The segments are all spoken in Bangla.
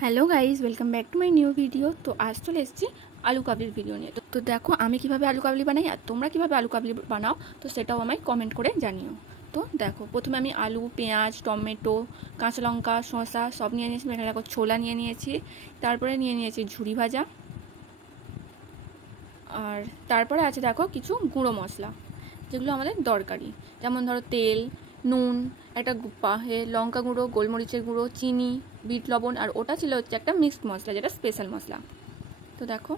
Hello guys welcome back to my new video. तो आज चले एसेছি आलू काबलिर भिडियो निয়ে। तो देखो আমি কিভাবে আলু কাবলি বানাই আর তোমরা কিভাবে আলু কাবলি বানাও তো সেটাও আমায় কমেন্ট করে জানিও। তো দেখো প্রথমে আমি আলু, পেঁয়াজ, টমেটো, কাঁচা লঙ্কা, শসা সব নিয়ে নিয়েছি। এখানে দেখো ছোলা নিয়ে নিয়েছি, তারপরে নিয়ে নিয়েছি ঝুরি ভাজা, আর তারপরে আছে দেখো কিছু গুঁড়ো মশলা যেগুলো আমাদের দরকারি, যেমন ধরো তেল, নুন, একটা লঙ্কা গুঁড়ো, গোলমরিচের গুঁড়ো, চিনি, বিট লবণ, আর ওটা ছিল হচ্ছে একটা মিক্সড মশলা যেটা স্পেশাল মশলা। তো দেখো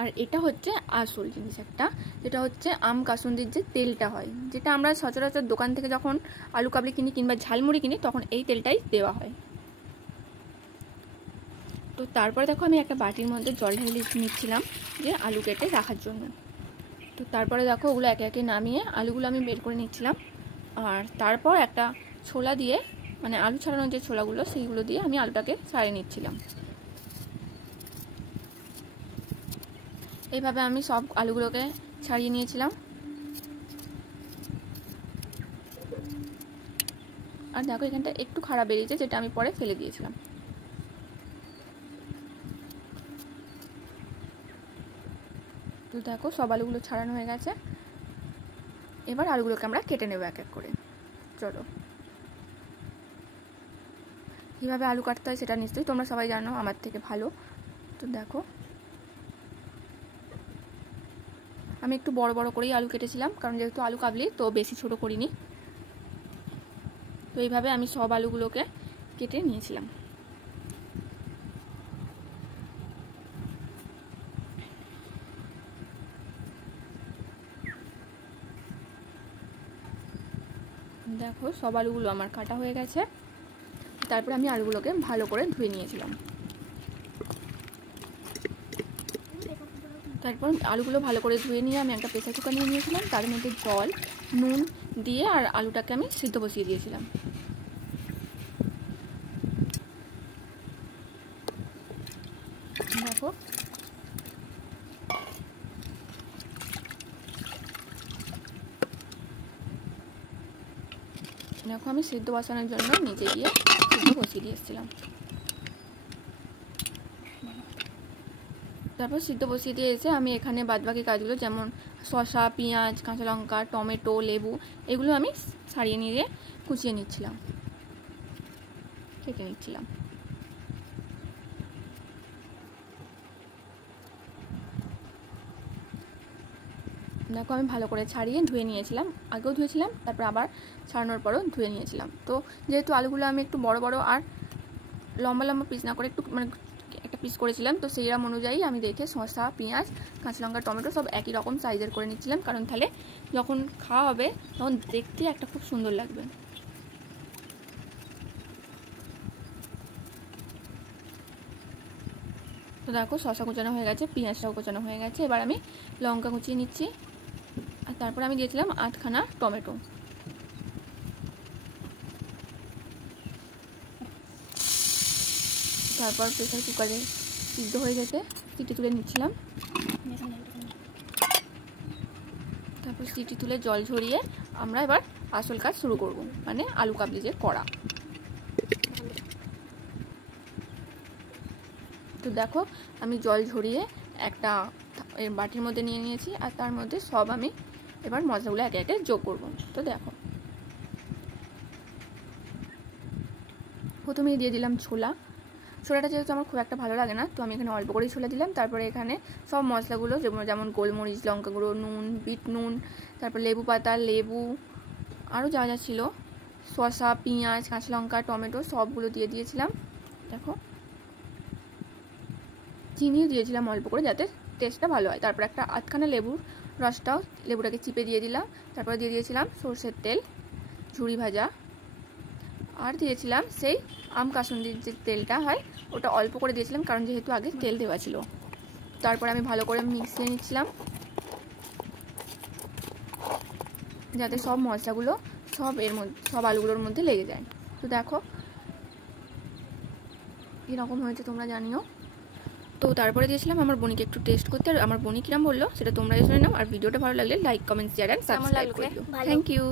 আর এটা হচ্ছে আসল জিনিস একটা, যেটা হচ্ছে আম কাসুন্দির যে তেলটা হয়, যেটা আমরা সচরাচর দোকান থেকে যখন আলু কাবলি কিনি কিংবা ঝালমুড়ি কিনি তখন এই তেলটাই দেওয়া হয়। তো তারপরে দেখো আমি একটা বাটির মধ্যে জল ঢেলে নিচ্ছিলাম যে আলু কেটে রাখার জন্য। তো তারপরে দেখো ওগুলো একে একে নামিয়ে আলুগুলো আমি বের করে নিচ্ছিলাম, আর তারপর একটা ছোলা দিয়ে, মানে আলু ছাড়ানোর যে ছোলাগুলো সেইগুলো দিয়ে আমি আলুটাকে ছাড়িয়ে নিচ্ছিলাম। এইভাবে আমি সব আলুগুলোকে ছাড়িয়ে নিয়েছিলাম। আর দেখো এখানটা একটু খারাপ বেরিয়েছে, যেটা আমি পরে ফেলে দিয়েছিলাম। তো দেখো সব আলুগুলো ছাড়ানো হয়ে গেছে। এবার আলুগুলোকে আমরা কেটে নেব এক এক করে। চলো, কীভাবে আলু কাটতে হয় সেটা নিশ্চয়ই তোমরা সবাই জানো আমার থেকে ভালো। তো দেখো আমি একটু বড় বড় করেই আলু কেটেছিলাম, কারণ যেহেতু আলু কাবলি তো বেশি ছোট করিনি। তো এইভাবে আমি সব আলুগুলোকে কেটে নিয়েছিলাম। দেখো সব আলুগুলো আমার কাটা হয়ে গেছে। তারপর আমি আলুগুলোকে ভালো করে ধুয়ে নিয়েছিলাম। তারপর আলুগুলো ভালো করে ধুয়ে নিয়ে আমি একটা প্রেসার কুকার নিয়ে নিয়েছিলাম, তার মধ্যে জল, নুন দিয়ে আর আলুটাকে আমি সিদ্ধ বসিয়ে দিয়েছিলাম। দেখো দেখো আমি সিদ্ধ বসানোর জন্য নিচে গিয়ে সিদ্ধ বসিয়ে দিয়েছিলাম। তারপর সিদ্ধ বসিয়ে দিয়ে এসে আমি এখানে বাদবাকি কাজগুলো, যেমন শসা, পেঁয়াজ, কাঁচা লঙ্কা, টমেটো, লেবু, এগুলো আমি ছাড়িয়ে নিয়ে কুচিয়ে নিচ্ছিলাম, কেটে নিচ্ছিলাম। দেখো আমি ভালো করে ছাড়িয়ে ধুয়ে নিয়েছিলাম, আগেও ধুয়েছিলাম, তারপর আবার ছাড়ানোর পরও ধুয়ে নিয়েছিলাম। তো যেহেতু আলুগুলো আমি একটু বড় বড় আর লম্বা লম্বা পিস না করে একটু মানে একটা পিস করেছিলাম, তো সেই রকম অনুযায়ী আমি দেখে শসা, পেঁয়াজ, কাঁচা লঙ্কা, টমেটো সব একই রকম সাইজের করে নিচ্ছিলাম, কারণ তাহলে যখন খাওয়া হবে তখন দেখতে একটা খুব সুন্দর লাগবে। তো দেখো শসা কুচানো হয়ে গেছে, পেঁয়াজটাও কুচানো হয়ে গেছে। এবার আমি লঙ্কা কুচিয়ে নিচ্ছি, আর তারপর আমি দিয়েছিলাম 8খানা টমেটো। তারপর প্রেসার কুকারে সিদ্ধ হয়ে যেতে সিটি তুলে নিচ্ছিলাম। তারপর সিটি তুলে জল ঝরিয়ে আমরা এবার আসল কাজ শুরু করব, মানে আলু কাবলি যে করা। তো দেখো আমি জল ঝরিয়ে একটা বাটির মধ্যে নিয়ে নিয়েছি, আর তার মধ্যে সব আমি এবার মশলাগুলো একে একে যোগ করব। তো দেখো প্রথমেই দিয়ে দিলাম ছোলাটা, যেহেতু আমার খুব একটা ভালো লাগে না তো আমি এখানে অল্প করেই ছোলা দিলাম। তারপরে এখানে সব মশলাগুলো যেমন গোলমরিচ, লঙ্কা গুঁড়ো, নুন, বিট নুন, তারপর লেবু পাতা, লেবু, আরও যা যা ছিল, শসা, পেঁয়াজ, কাঁচা লঙ্কা, টমেটো সবগুলো দিয়ে দিয়েছিলাম। দেখো চিনিও দিয়েছিলাম অল্প করে, যাতে টেস্টটা ভালো হয়। তারপর একটা 8খানা লেবুর রসটাও, লেবুটাকে চিপে দিয়ে দিলাম। তারপরে দিয়ে দিয়েছিলাম সরষের তেল, ঝুরি ভাজা, আর দিয়েছিলাম সেই আম কাসুন্দির যে তেলটা হয় ওটা অল্প করে দিয়েছিলাম, কারণ যেহেতু আগে তেল দেওয়া ছিল। তারপরে আমি ভালো করে মিশিয়ে নিচ্ছিলাম যাতে সব মশলাগুলো সব আলুগুলোর মধ্যে লেগে যায়। তো দেখো এরকম হয়েছে, তোমরা জানিও। তো তারপরে দিয়েছিলাম আমার বোনিকে একটু টেস্ট করতে, আর আমার বোনি কিরম বললো সেটা তোমরা শুনে নাও। আর ভিডিওটা ভালো লাগলে like, comment, share and subscribe করে দিও। Thank you.